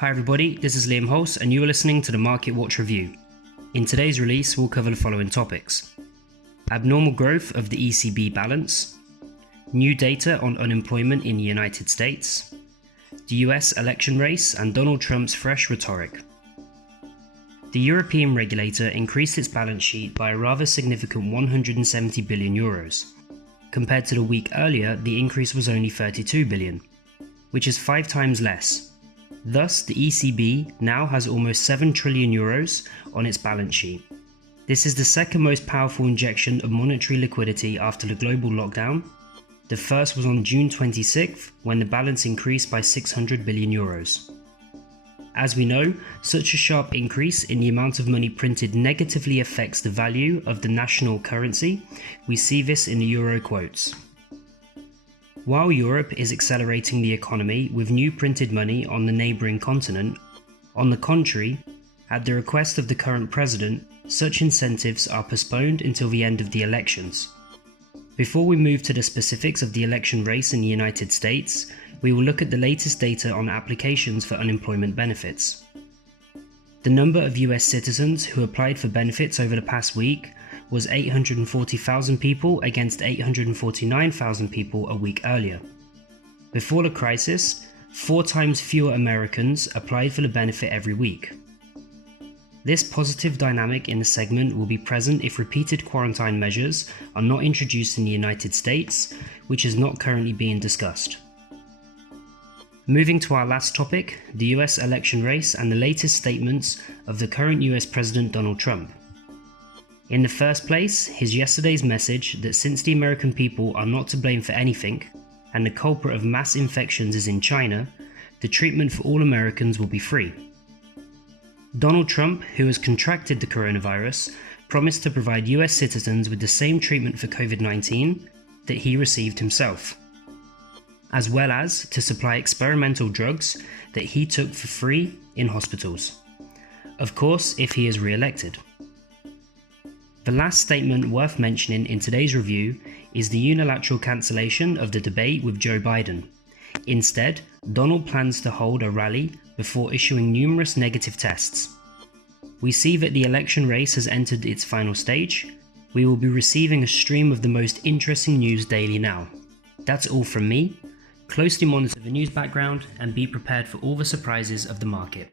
Hi everybody, this is Liam Hulse and you are listening to the Market Watch Review. In today's release, we'll cover the following topics: abnormal growth of the ECB balance, new data on unemployment in the United States, the US election race and Donald Trump's fresh rhetoric. The European regulator increased its balance sheet by a rather significant 170 billion euros. Compared to the week earlier, the increase was only 32 billion, which is 5 times less. Thus, the ECB now has almost 7 trillion euros on its balance sheet. This is the second most powerful injection of monetary liquidity after the global lockdown. The first was on June 26th, when the balance increased by 600 billion euros. As we know, such a sharp increase in the amount of money printed negatively affects the value of the national currency. We see this in the euro quotes. While Europe is accelerating the economy with new printed money on the neighbouring continent, on the contrary, at the request of the current president, such incentives are postponed until the end of the elections. Before we move to the specifics of the election race in the United States, we will look at the latest data on applications for unemployment benefits. The number of US citizens who applied for benefits over the past week was 840,000 people against 849,000 people a week earlier. Before the crisis, 4 times fewer Americans applied for the benefit every week. This positive dynamic in the segment will be present if repeated quarantine measures are not introduced in the United States, which is not currently being discussed. Moving to our last topic, the US election race and the latest statements of the current US President Donald Trump. In the first place, his yesterday's message that since the American people are not to blame for anything, and the culprit of mass infections is in China, the treatment for all Americans will be free. Donald Trump, who has contracted the coronavirus, promised to provide US citizens with the same treatment for COVID-19 that he received himself, as well as to supply experimental drugs that he took for free in hospitals. Of course, if he is re-elected. The last statement worth mentioning in today's review is the unilateral cancellation of the debate with Joe Biden. Instead, Donald plans to hold a rally before issuing numerous negative tests. We see that the election race has entered its final stage. We will be receiving a stream of the most interesting news daily now. That's all from me. Closely monitor the news background and be prepared for all the surprises of the market.